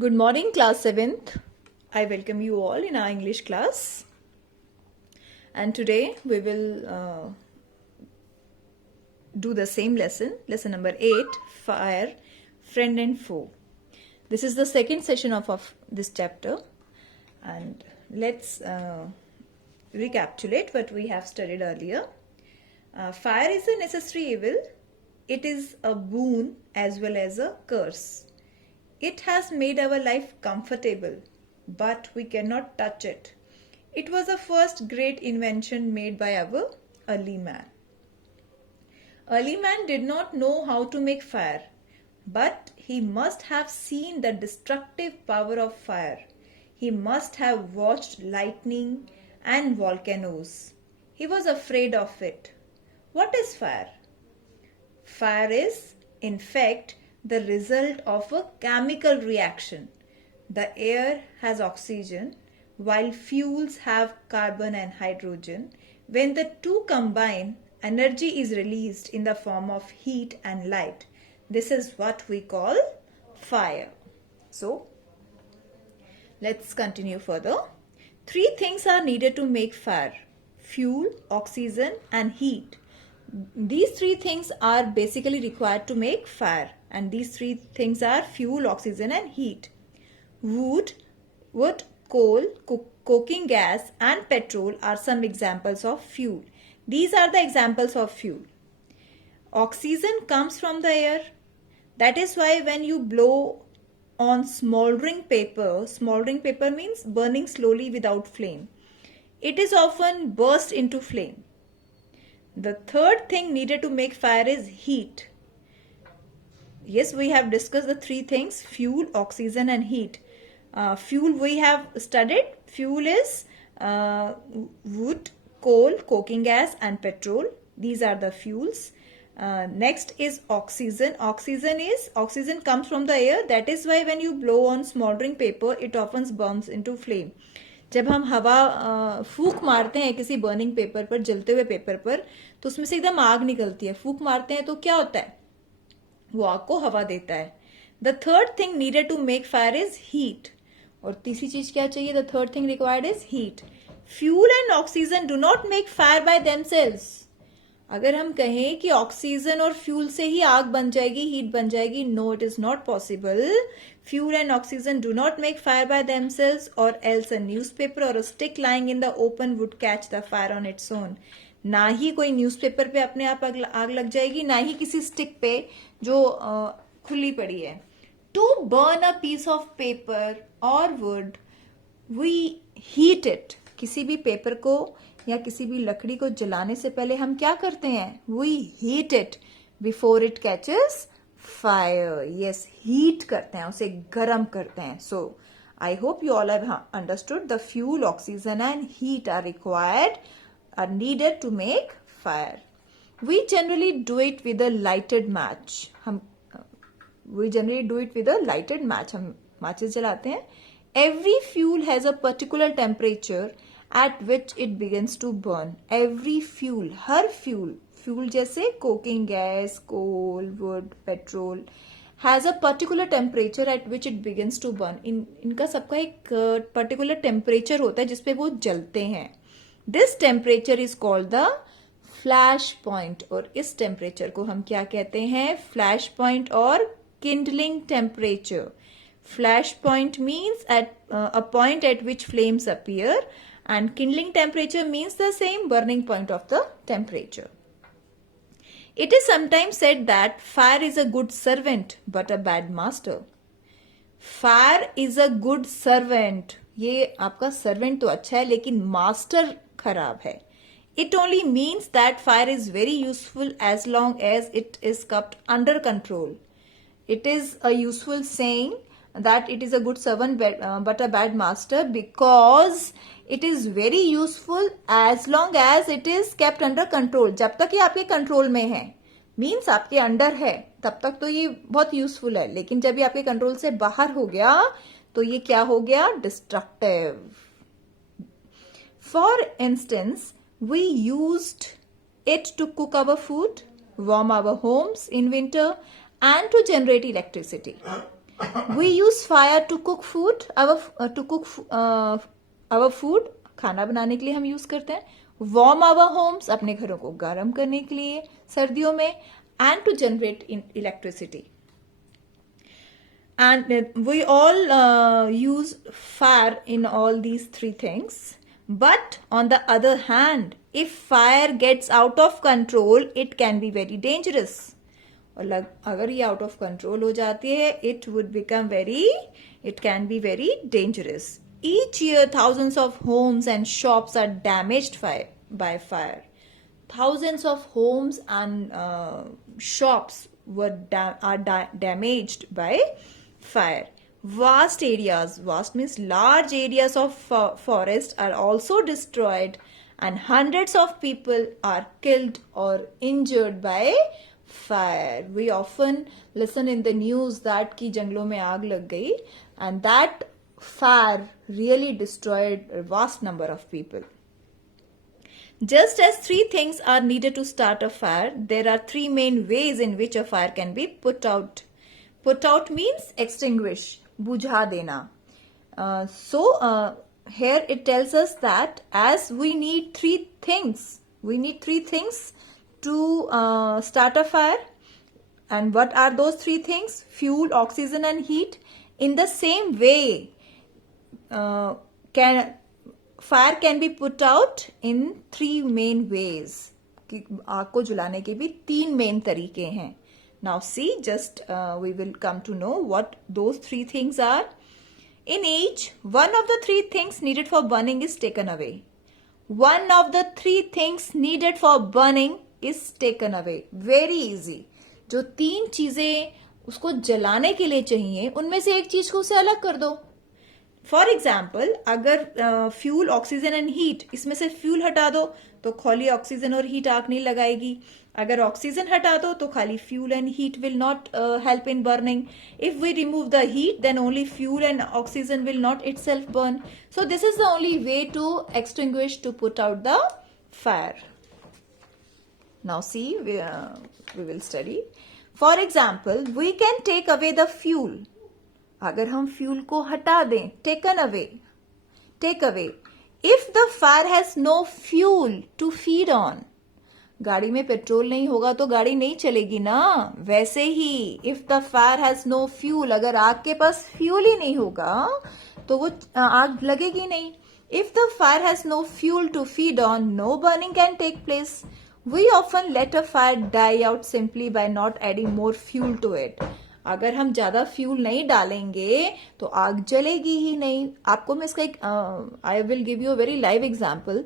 Good morning, class 7th. I welcome you all in our English class. And today we will do the same lesson number 8, Fire, Friend and Foe. This is the second session of this chapter. And let's recapitulate what we have studied earlier. Fire is a necessary evil. It is a boon as well as a curse. It has made our life comfortable, but we cannot touch it. It was the first great invention made by our early man. Early man did not know how to make fire, but he must have seen the destructive power of fire. He must have watched lightning and volcanoes. He was afraid of it. What is fire? Fire is, in fact, the result of a chemical reaction. The air has oxygen, while fuels have carbon and hydrogen. When the two combine, energy is released in the form of heat and light. This is what we call fire. So, let's continue further. 3 things are needed to make fire: fuel, oxygen, and heat. These 3 things are basically required to make fire, and these 3 things are fuel, oxygen, and heat. Wood, coal, coking gas, and petrol are some examples of fuel. These are the examples of fuel. Oxygen comes from the air. That is why when you blow on smoldering paper means burning slowly without flame, it is often burst into flame. The third thing needed to make fire is heat. Yes, we have discussed the 3 things: fuel, oxygen, and heat. Fuel we have studied. Fuel is wood, coal, coking gas, and petrol. These are the fuels. Next is oxygen. Oxygen comes from the air. That is why when you blow on smoldering paper, it often burns into flame. जब हम हवा फूंक मारते हैं किसी burning paper पर, जलते हुए पेपर पर, तो उसमें से एकदम आग निकलती है. फूंक मारते हैं तो क्या होता है? वो आग को हवा देता है. The third thing needed to make fire is heat. और तीसरी चीज क्या चाहिए? The third thing required is heat. Fuel and oxygen do not make fire by themselves. अगर हम कहें कि ऑक्सीजन और फ्यूल से ही आग बन जाएगी, हीट बन जाएगी, no, it is not possible. Fuel and oxygen do not make fire by themselves, or else a newspaper or a stick lying in the open would catch the fire on its own. ना ही कोई newspaper पे अपने आप आग लग जाएगी, ना ही किसी स्टिक पे जो खुली पड़ी है. To burn a piece of paper or wood, we heat it. किसी भी पेपर को या किसी भी लकड़ी को जलाने से पहले हम क्या करते हैं? We heat it before it catches fire. Yes, heat करते हैं, उसे गर्म करते हैं. So, I hope you all have understood the fuel, oxygen and heat are needed to make fire. We generally do it with a lighted match. हम matches जलाते हैं. Every fuel has a particular temperature at which it begins to burn. Every fuel, हर fuel जैसे cooking gas, coal, wood, petrol, has a particular temperature at which it begins to burn. इनका सबका एक particular temperature होता है जिसपे वो जलते हैं. This temperature is called the flash point. और इस temperature को हम क्या कहते हैं? Flash point और kindling temperature. Flash point means a point at which flames appear, and kindling temperature means the same, burning point of the temperature. It is sometimes said that fire is a good servant but a bad master. Fire is a good servant. ये आपका servant तो अच्छा है, लेकिन master खराब है. It only means that fire is very useful as long as it is kept under control. It is a useful saying that it is a good servant but a bad master, because it is very useful as long as it is kept under control. जब तक ये आपके control में है, means आपके under है, तब तक तो ये बहुत यूजफुल है. लेकिन जब ये आपके कंट्रोल से बाहर हो गया तो ये क्या हो गया? Destructive. For instance, we used it to cook our food, warm our homes in winter, and to generate electricity. We use fire to cook food. Our food, खाना बनाने के लिए हम यूज करते हैं. Warm our homes, अपने घरों को गर्म करने के लिए सर्दियों में, and to generate electricity. And we all use fire in all these three things. But on the other hand, if fire gets out of control, it can be very dangerous. और अगर ये आउट ऑफ कंट्रोल हो जाती है, it can be very dangerous. Each year, thousands of homes and shops are damaged by fire. Thousands of homes and shops are damaged by fire. Vast means large areas of forest are also destroyed, and hundreds of people are killed or injured by fire. We often listen in the news that ki जंगलों में आग लग गई, and that fire really destroyed a vast number of people. Just as three things are needed to start a fire, there are three main ways in which a fire can be put out. Put out means extinguish, बुझा देना. So here it tells us that as we need three things to start a fire. And what are those three things? Fuel, oxygen and heat. In the same way, fire can be put out in three main ways. आग को जलाने के भी तीन main तरीके हैं. Now see, we will come to know what those three things are. In each, one of the three things needed for burning is taken away. One of the three things needed for burning is taken away. Very easy. जो तीन चीजें उसको जलाने के लिए चाहिए, उनमें से एक चीज को उसे अलग कर दो. फॉर एग्जाम्पल, अगर फ्यूल, ऑक्सीजन एंड हीट, इसमें से फ्यूल हटा दो तो खाली ऑक्सीजन और हीट आग नहीं लगाएगी. अगर ऑक्सीजन हटा दो तो खाली fuel and heat will not help in burning. If we remove the heat, then only fuel and oxygen will not itself burn. So this is the only way to extinguish, to put out the fire. Now see, we will study. For example, we can take away the fuel. अगर हम fuel को हटा दें, take away. If the fire has no fuel to feed on, गाड़ी में petrol नहीं होगा तो गाड़ी नहीं चलेगी ना. वैसे ही if the fire has no fuel, अगर आग के पास फ्यूल ही नहीं होगा तो वो आग लगेगी नहीं. If the fire has no fuel to feed on, no burning can take place. We often let a fire die out simply by not adding more fuel to it. अगर हम ज्यादा फ्यूल नहीं डालेंगे तो आग जलेगी ही नहीं. आपको मैं इसका एक I will give you a very live example.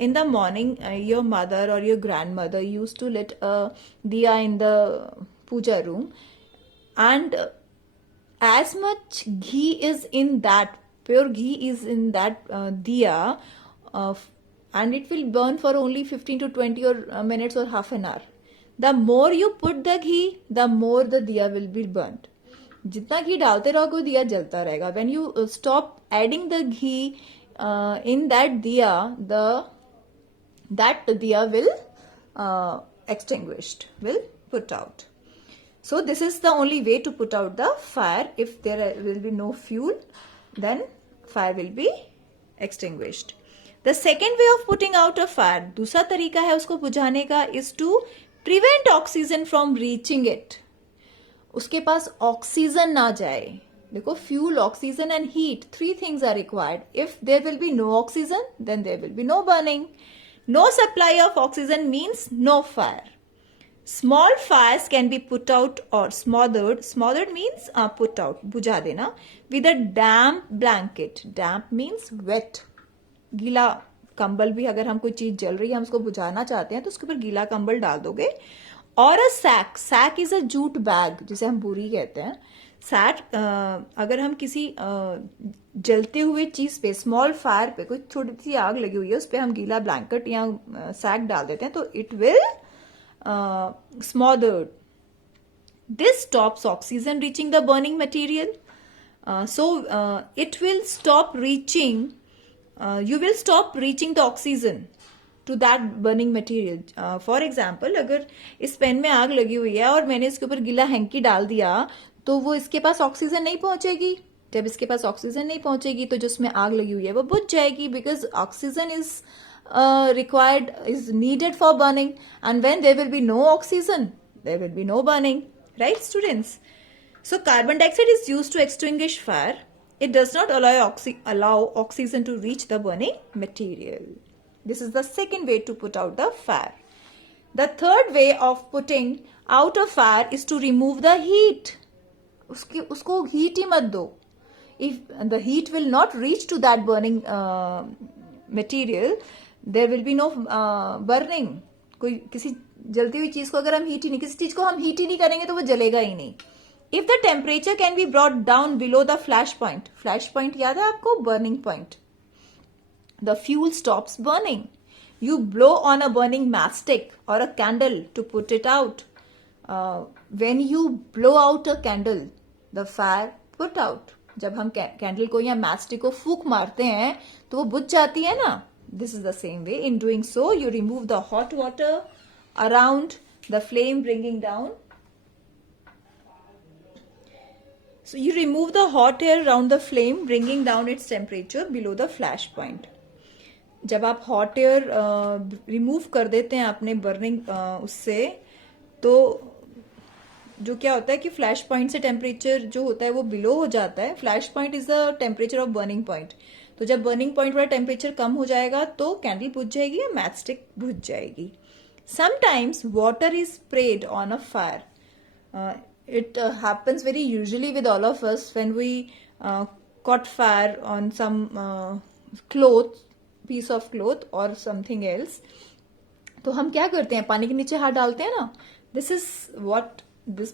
In the morning your mother और your grandmother use to let diya in the puja room, and as much ghee is in that, pure ghee is in that diya, and it will burn for only 15 to 20 or minutes or half an hour. The more you put the ghee, the more the diya will be burnt. जितना घी डालते रहोगे दिया जलता रहेगा. When you stop adding the ghee in that diya, that diya will extinguished, will put out. So this is the only way to put out the fire. If there will be no fuel, then fire will be extinguished. The second way of putting out a fire, दूसरा तरीका है उसको बुझाने का, is to prevent oxygen from reaching it. उसके पास oxygen ना जाए. देखो, fuel, oxygen and heat, three things are required. If there will be no oxygen, then there will be no burning. No supply of oxygen means no fire. Small fires can be put out or smothered. Smothered means put out, बुझा देना, with a damp blanket. Damp means wet. गीला कंबल भी, अगर हम कोई चीज जल रही है हम उसको बुझाना चाहते हैं तो उसके ऊपर गीला कंबल डाल दोगे. और a sack is a jute bag, जिसे हम बोरी कहते हैं. सैक, अगर हम किसी जलते हुए चीज पे, स्मॉल फायर पे, कोई थोड़ी सी आग लगी हुई है, उस पर हम गीला ब्लैंकेट या सैक डाल देते हैं तो it will smothered. This stops oxygen reaching the burning material. So it will stop reaching, you will stop reaching the oxygen to that burning material. For example, अगर इस पेन में आग लगी हुई है और मैंने इसके ऊपर गीला हैंकी डाल दिया तो वो इसके पास ऑक्सीजन नहीं पहुंचेगी. जब इसके पास ऑक्सीजन नहीं पहुंचेगी तो जिसमें आग लगी हुई है वो बुझ जाएगी, because oxygen is required, is needed for burning, and when there will be no oxygen there will be no burning, right students? So carbon dioxide is used to extinguish fire. It does not allow oxygen to reach the burning material. This is the second way to put out the fire. The third way of putting out a fire is to remove the heat. उसको heat ही मत दो. If the heat will not reach to that burning material, there will be no burning. कोई किसी जलती हुई चीज को अगर हम हीट ही नहीं, किसी चीज को हम हीट ही नहीं करेंगे तो वो जलेगा ही नहीं. If the temperature can be brought down below the flash point याद है आपको? burning point. The fuel stops burning. You blow on a burning matchstick or a candle to put it out. When you blow out a candle, the fire put out. जब हम candle को या matchstick को फूंक मारते हैं तो वो बुझ जाती है ना. This is the same way. In doing so, you remove the hot water around the flame, bringing down. So you remove the hot air around the flame, bringing down its temperature below the flash point. जब आप hot air remove कर देते हैं अपने burning उससे, तो जो क्या होता है कि फ्लैश पॉइंट से टेम्परेचर जो होता है वो बिलो हो जाता है. Flash point is the temperature of burning point. तो जब बर्निंग पॉइंट वाला टेम्परेचर कम हो जाएगा तो कैंडल बुझ जाएगी या मैच स्टिक बुझ जाएगी. Sometimes water is spread on a fire. It happens very usually with all of us when we caught fire on some piece of cloth or something else. तो हम क्या करते हैं? पानी के नीचे हाथ डालते हैं ना. This is what this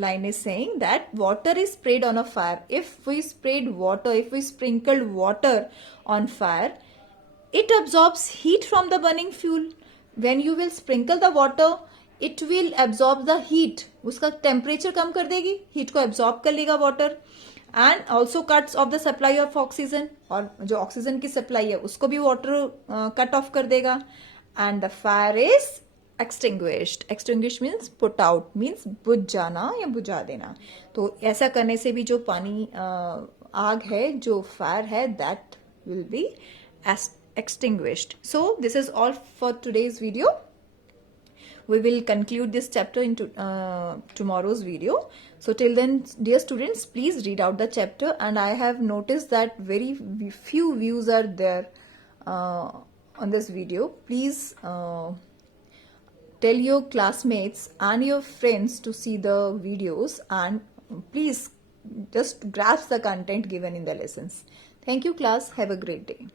line is saying, that water is sprayed on a fire. If we sprinkled water on fire, it absorbs heat from the burning fuel. When you will sprinkle the water, it will absorb the heat. उसका temperature कम कर देगी, heat को absorb कर लेगा water, and also cuts off the supply of oxygen. और जो oxygen की supply है उसको भी वाटर कट ऑफ कर देगा. And the fire is extinguished. Extinguish means put out, means बुझ जाना या बुझा देना. तो ऐसा करने से भी जो पानी आग है, जो फायर है, that will be extinguished. So this is all for today's video. We will conclude this chapter in tomorrow's video. So till then, dear students, please read out the chapter. And I have noticed that very few views are there on this video. Please tell your classmates and your friends to see the videos, and please just grasp the content given in the lessons. Thank you, class. Have a great day.